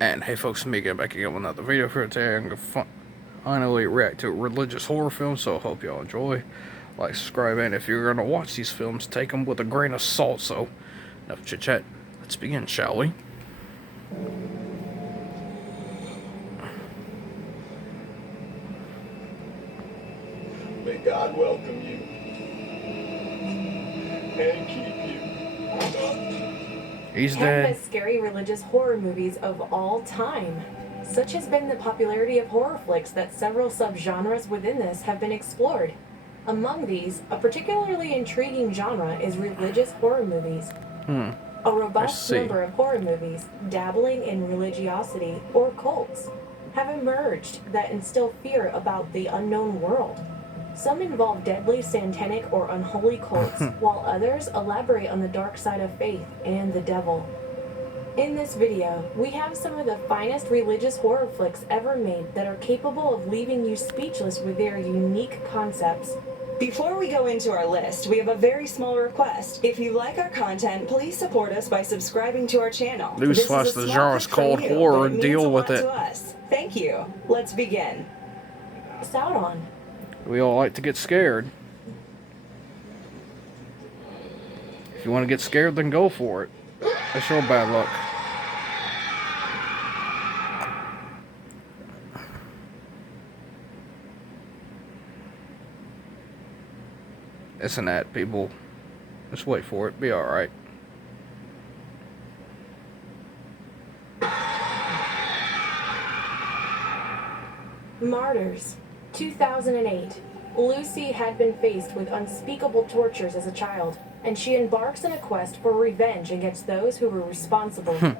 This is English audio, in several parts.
And hey folks, me getting back again with another video for today. I'm going to finally react to a religious horror film, so I hope y'all enjoy. Like, subscribe, and if you're going to watch these films, take them with a grain of salt. So, enough chit chat, let's begin, shall we? May God welcome you and keep you. He's One of dead. the scary religious horror movies of all time. Such has been the popularity of horror flicks that several subgenres within this have been explored. Among these, a particularly intriguing genre is religious horror movies. A robust number of horror movies dabbling in religiosity or cults have emerged that instill fear about the unknown world. Some involve deadly satanic or unholy cults, while others elaborate on the dark side of faith and the devil. In this video, we have some of the finest religious horror flicks ever made that are capable of leaving you speechless with their unique concepts. Before we go into our list, we have a very small request. If you like our content, please support us by subscribing to our channel. Newsflash, the genre is called horror, and deal with it. Thank you. Let's begin. Sauron. We all like to get scared. If you want to get scared, then go for it. That's your bad luck. It's an ad, people. Just wait for it. Be alright. Martyrs. 2008. Lucy had been faced with unspeakable tortures as a child, and she embarks on a quest for revenge against those who were responsible.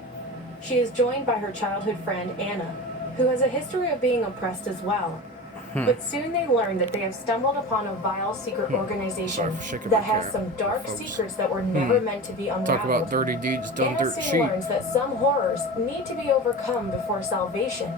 She is joined by her childhood friend Anna, who has a history of being oppressed as well. But soon they learn that they have stumbled upon a vile secret organization that has some dark secrets that were never meant to be unraveled. Talk about dirty deeds done Anna dirt soon cheap. learns that some horrors need to be overcome before salvation.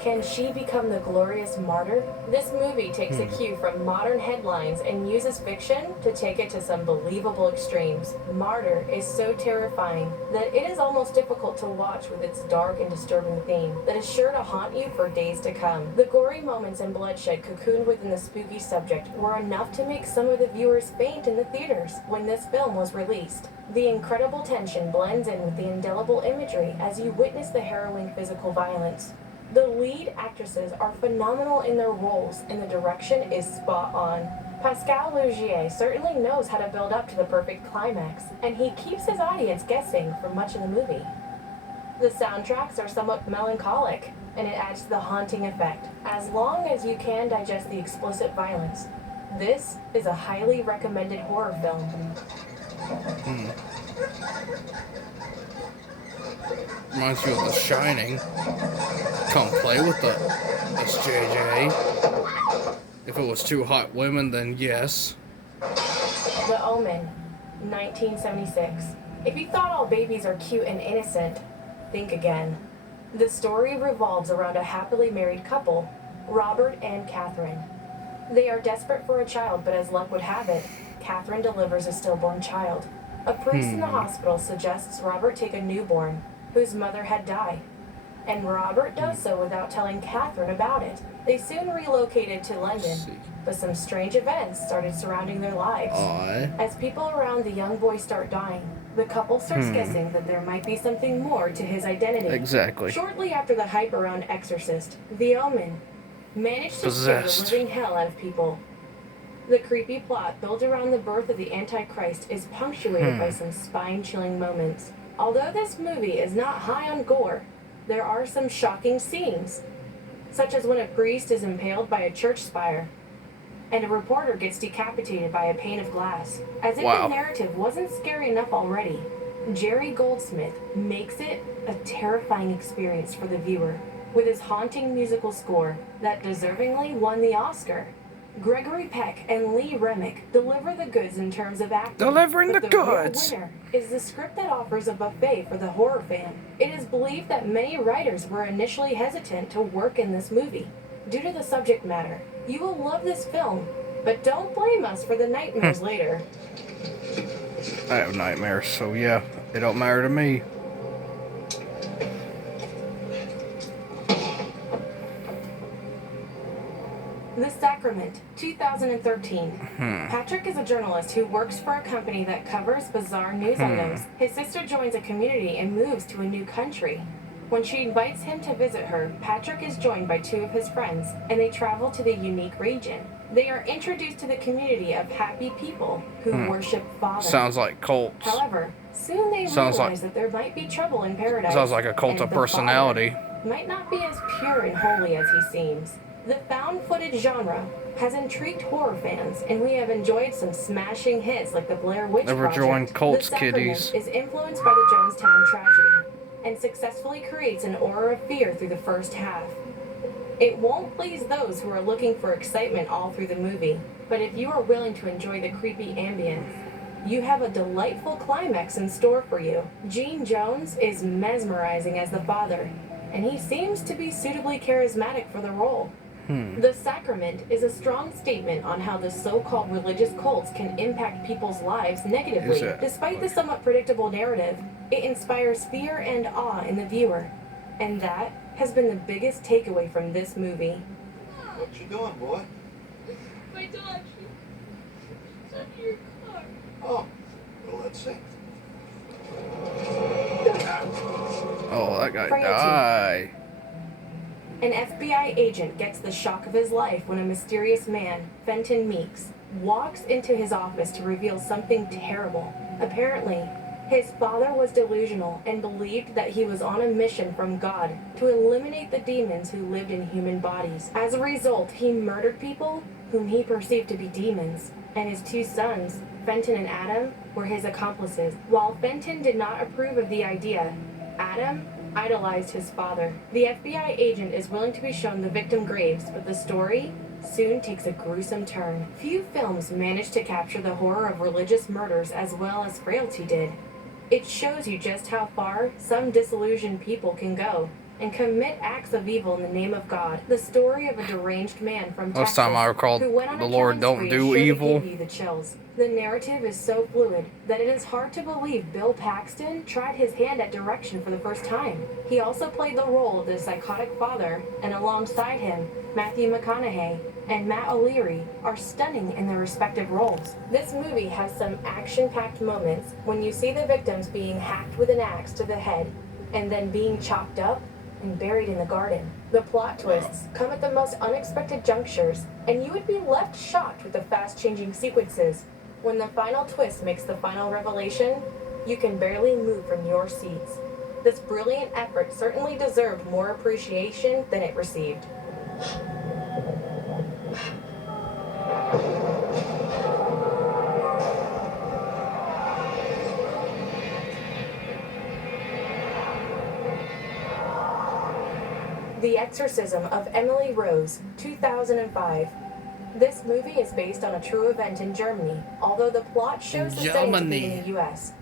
Can she become the glorious martyr? This movie takes a cue from modern headlines and uses fiction to take it to some believable extremes. Martyr is so terrifying that it is almost difficult to watch with its dark and disturbing theme that is sure to haunt you for days to come. The gory moments and bloodshed cocooned within the spooky subject were enough to make some of the viewers faint in the theaters when this film was released. The incredible tension blends in with the indelible imagery as you witness the harrowing physical violence. The lead actresses are phenomenal in their roles, and the direction is spot on. Pascal Laugier certainly knows how to build up to the perfect climax, and he keeps his audience guessing for much of the movie. The soundtracks are somewhat melancholic, and it adds to the haunting effect. As long as you can digest the explicit violence, this is a highly recommended horror film. Reminds you of The Shining. Come play with the SJJ. If it was two hot women, then yes. The Omen, 1976. If you thought all babies are cute and innocent, think again. The story revolves around a happily married couple, Robert and Catherine. They are desperate for a child, but as luck would have it, Catherine delivers a stillborn child. A priest in the hospital suggests Robert take a newborn, whose mother had died. And Robert does so without telling Catherine about it. They soon relocated to London, but some strange events started surrounding their lives. As people around the young boy start dying, the couple starts guessing that there might be something more to his identity. Exactly. Shortly after the hype around Exorcist, the Omen managed to scare the living hell out of people. The creepy plot built around the birth of the Antichrist is punctuated by some spine-chilling moments. Although this movie is not high on gore, there are some shocking scenes, such as when a priest is impaled by a church spire, and a reporter gets decapitated by a pane of glass. As if the narrative wasn't scary enough already, Jerry Goldsmith makes it a terrifying experience for the viewer, with his haunting musical score that deservingly won the Oscar. Gregory Peck and Lee Remick deliver the goods in terms of acting. Delivering the real goods! winner is the script that offers a buffet for the horror fan. It is believed that many writers were initially hesitant to work in this movie due to the subject matter. You will love this film, but don't blame us for the nightmares later. I have nightmares, so yeah, it don't matter to me. The Sacrament, 2013. Patrick is a journalist who works for a company that covers bizarre news items. His sister joins a community and moves to a new country. When she invites him to visit her, Patrick is joined by two of his friends, and they travel to the unique region. They are introduced to the community of happy people who worship Father. Sounds like cults. However, soon they realize that there might be trouble in paradise. Sounds like a cult and of the personality. Father might not be as pure and holy as he seems. The found footage genre has intrigued horror fans, and we have enjoyed some smashing hits like the Blair Witch Never Project. joined cults, The Sacrament kiddies. is influenced by the Jonestown tragedy and successfully creates an aura of fear through the first half. It won't please those who are looking for excitement all through the movie, but if you are willing to enjoy the creepy ambience, you have a delightful climax in store for you. Gene Jones is mesmerizing as the father, and he seems to be suitably charismatic for the role. The Sacrament is a strong statement on how the so-called religious cults can impact people's lives negatively. Is it? Despite the somewhat predictable narrative, it inspires fear and awe in the viewer. And that has been the biggest takeaway from this movie. What you doing, boy? My dog, she's under your car. Oh, well, let's see. Oh, that guy Frailty. died. An FBI agent gets the shock of his life when a mysterious man, Fenton Meeks, walks into his office to reveal something terrible. Apparently, his father was delusional and believed that he was on a mission from God to eliminate the demons who lived in human bodies. As a result, he murdered people whom he perceived to be demons, and his two sons, Fenton and Adam, were his accomplices. While Fenton did not approve of the idea, Adam idolized his father. The FBI agent is willing to be shown the victim graves, but the story soon takes a gruesome turn. Few films manage to capture the horror of religious murders as well as Frailty did. It shows you just how far some disillusioned people can go and commit acts of evil in the name of God. The story of a deranged man from Last Texas time I recall, who went on the a Lord killing don't spree do is sure to evil. give you the chills. The narrative is so fluid that it is hard to believe Bill Paxton tried his hand at direction for the first time. He also played the role of the psychotic father, and alongside him, Matthew McConaughey and Matt O'Leary are stunning in their respective roles. This movie has some action-packed moments when you see the victims being hacked with an axe to the head and then being chopped up and buried in the garden. The plot twists come at the most unexpected junctures, and you would be left shocked with the fast-changing sequences. When the final twist makes the final revelation, you can barely move from your seats. This brilliant effort certainly deserved more appreciation than it received. The Exorcism of Emily Rose, 2005. This movie is based on a true event in Germany, although the plot shows the setting to be in the U.S.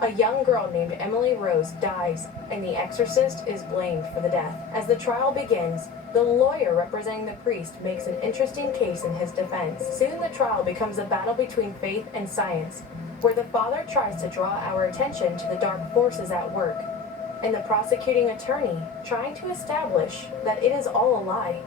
A young girl named Emily Rose dies, and the exorcist is blamed for the death. As the trial begins, the lawyer representing the priest makes an interesting case in his defense. Soon the trial becomes a battle between faith and science, where the father tries to draw our attention to the dark forces at work, and the prosecuting attorney trying to establish that it is all a lie.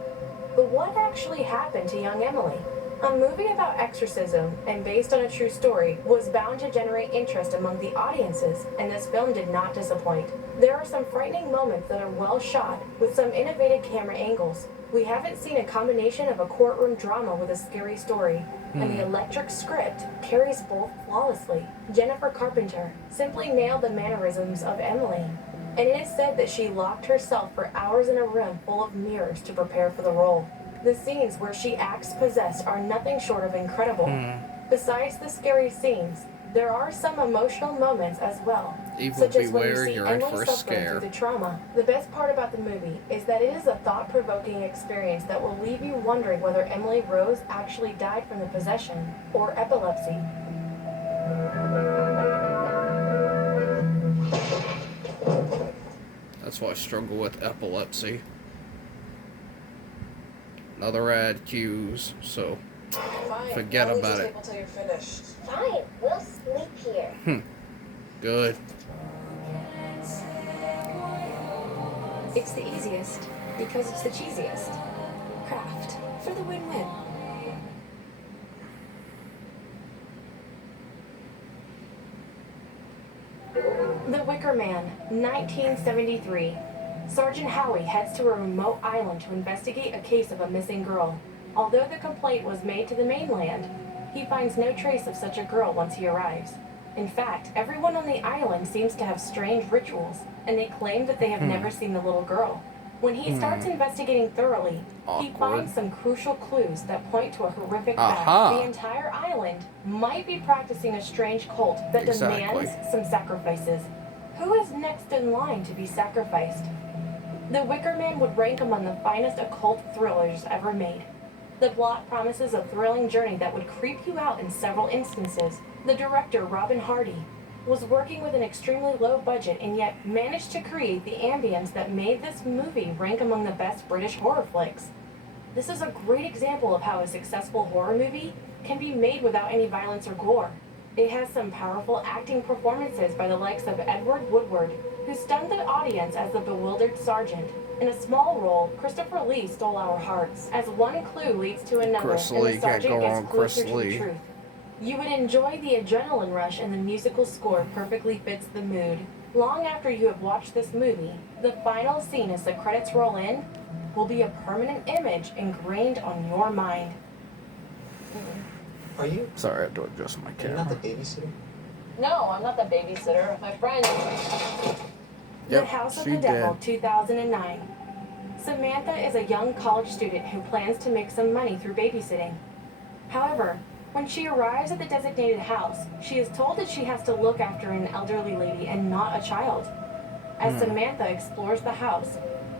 But what actually happened to young Emily? A movie about exorcism and based on a true story was bound to generate interest among the audiences, and this film did not disappoint. There are some frightening moments that are well shot with some innovative camera angles. We haven't seen a combination of a courtroom drama with a scary story, and the electric script carries both flawlessly. Jennifer Carpenter simply nailed the mannerisms of Emily, and it is said that she locked herself for hours in a room full of mirrors to prepare for the role. The scenes where she acts possessed are nothing short of incredible. Besides the scary scenes, there are some emotional moments as well, Evil such as when you beware, see you're in Emily for a suffering scare. through the trauma. The best part about the movie is that it is a thought-provoking experience that will leave you wondering whether Emily Rose actually died from the possession or epilepsy. That's why I struggle with epilepsy. Another ad cues, so Fine. forget I'll leave about the it. table till you're finished. Fine, we'll sleep here. Good. It's the easiest because it's the cheesiest. craft for the win-win. The Wicker Man, 1973. Sergeant Howie heads to a remote island to investigate a case of a missing girl. Although the complaint was made to the mainland, he finds no trace of such a girl once he arrives. In fact, everyone on the island seems to have strange rituals, and they claim that they have never seen the little girl. When he starts investigating thoroughly, he Awkward. finds some crucial clues that point to a horrific fact. Aha. The entire island might be practicing a strange cult that Exactly. demands some sacrifices. Who is next in line to be sacrificed? The Wicker Man would rank among the finest occult thrillers ever made. The plot promises a thrilling journey that would creep you out in several instances. The director, Robin Hardy, was working with an extremely low budget and yet managed to create the ambience that made this movie rank among the best British horror flicks. This is a great example of how a successful horror movie can be made without any violence or gore. It has some powerful acting performances by the likes of Edward Woodward, who stunned the audience as the bewildered sergeant. In a small role, Christopher Lee stole our hearts, as one clue leads to another, Chris and Lee, the can't sergeant go gets wrong, Chris closer to Lee. the truth. You would enjoy the adrenaline rush, and the musical score perfectly fits the mood. Long after you have watched this movie, the final scene as the credits roll in will be a permanent image ingrained on your mind. Are you? Sorry, I had to adjust my You're not the camera. babysitter? No, I'm not the babysitter. My friend. The Yep, House of she the Devil, did. 2009. Samantha is a young college student who plans to make some money through babysitting. However, when she arrives at the designated house, she is told that she has to look after an elderly lady and not a child. As Samantha explores the house,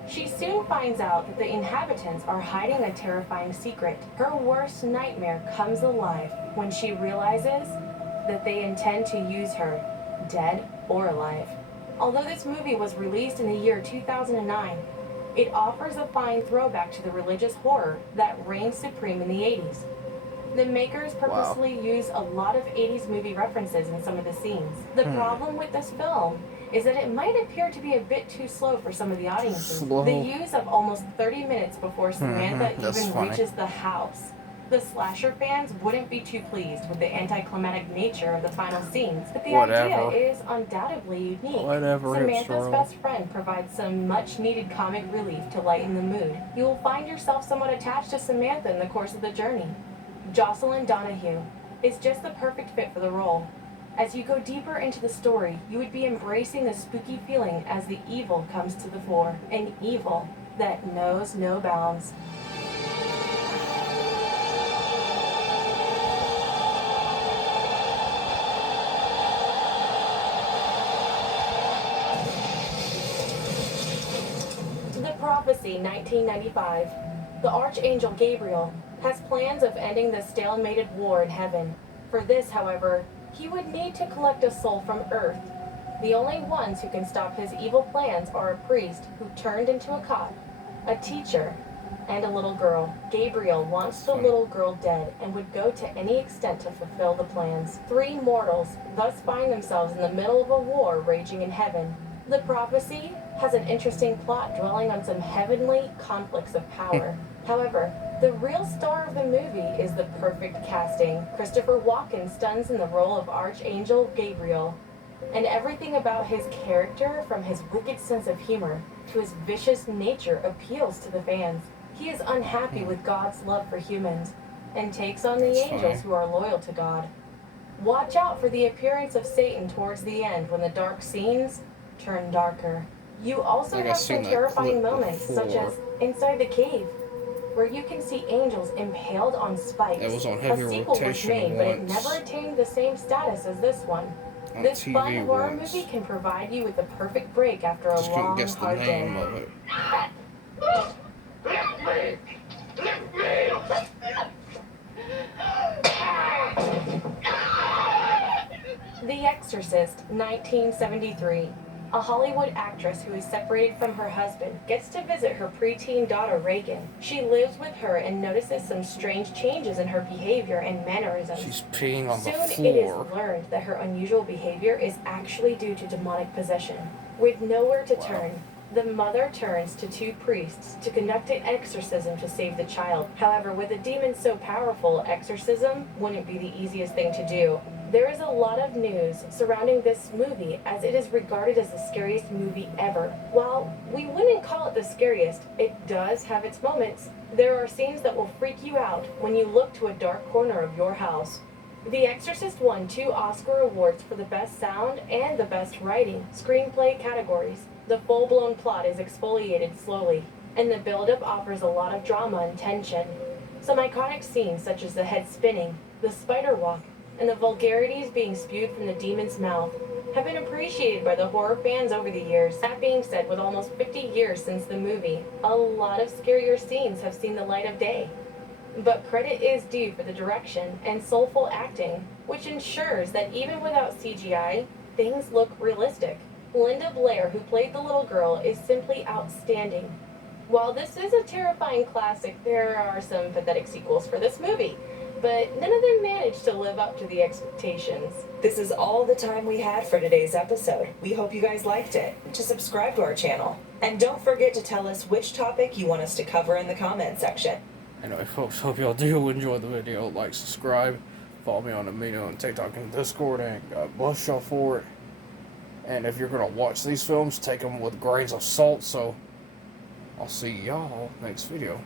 she soon finds out that the inhabitants are hiding a terrifying secret. Her worst nightmare comes alive when she realizes that they intend to use her, dead or alive. Although this movie was released in the year 2009, it offers a fine throwback to the religious horror that reigned supreme in the 80s. The makers purposely use a lot of 80s movie references in some of the scenes. The problem with this film is that it might appear to be a bit too slow for some of the audiences. Slow. The use of almost 30 minutes before Samantha that's even funny. reaches the house. The slasher fans wouldn't be too pleased with the anticlimactic nature of the final scenes, but the Whatever. idea is undoubtedly unique. Whatever, it's Samantha's wrong. best friend provides some much-needed comic relief to lighten the mood. You will find yourself somewhat attached to Samantha in the course of the journey. Jocelyn Donahue is just the perfect fit for the role. As you go deeper into the story, you would be embracing the spooky feeling as the evil comes to the fore, an evil that knows no bounds. The Prophecy, 1995. The Archangel Gabriel has plans of ending the stalemated war in heaven. For this, however, he would need to collect a soul from Earth. The only ones who can stop his evil plans are a priest who turned into a cop, a teacher, and a little girl. Gabriel wants the little girl dead and would go to any extent to fulfill the plans. Three mortals thus find themselves in the middle of a war raging in heaven. The Prophecy has an interesting plot dwelling on some heavenly conflicts of power. However, the real star of the movie is the perfect casting. Christopher Walken stuns in the role of Archangel Gabriel, and everything about his character, from his wicked sense of humor to his vicious nature, appeals to the fans. He is unhappy with God's love for humans and takes on the That's angels funny. who are loyal to God. Watch out for the appearance of Satan towards the end when the dark scenes turn darker. You also Like, I've have seen some that terrifying clip moments, such before. as inside the cave, where you can see angels impaled on spikes. It was on heavy a sequel was rotation made, but it once. never attained the same status as this one. On This TV fun horror once. movie can provide you with the perfect break after a Just couldn't long, guess the hard name day. of it. The Exorcist, 1973. A Hollywood actress who is separated from her husband gets to visit her preteen daughter Reagan. She lives with her and notices some strange changes in her behavior and mannerisms. She's peeing on the Soon it is floor. learned that her unusual behavior is actually due to demonic possession. With nowhere to turn, The mother turns to two priests to conduct an exorcism to save the child. However, with a demon so powerful, exorcism wouldn't be the easiest thing to do. There is a lot of news surrounding this movie as it is regarded as the scariest movie ever. While we wouldn't call it the scariest, it does have its moments. There are scenes that will freak you out when you look to a dark corner of your house. The Exorcist won 2 Oscar awards for the best sound and the best writing screenplay categories. The full-blown plot is exfoliated slowly, and the build-up offers a lot of drama and tension. Some iconic scenes such as the head spinning, the spider walk, and the vulgarities being spewed from the demon's mouth have been appreciated by the horror fans over the years. That being said, with almost 50 years since the movie, a lot of scarier scenes have seen the light of day. But credit is due for the direction and soulful acting, which ensures that even without CGI, things look realistic. Linda Blair, who played the little girl, is simply outstanding. While this is a terrifying classic, there are some pathetic sequels for this movie, but none of them managed to live up to the expectations. This is all the time we had for today's episode. We hope you guys liked it. To subscribe to our channel. And don't forget to tell us which topic you want us to cover in the comment section. Anyway, folks, hope y'all do enjoy the video. Like, subscribe, follow me on the media on TikTok and Discord, and God bless y'all for it. And if you're gonna watch these films, take them with grains of salt. So I'll see y'all next video.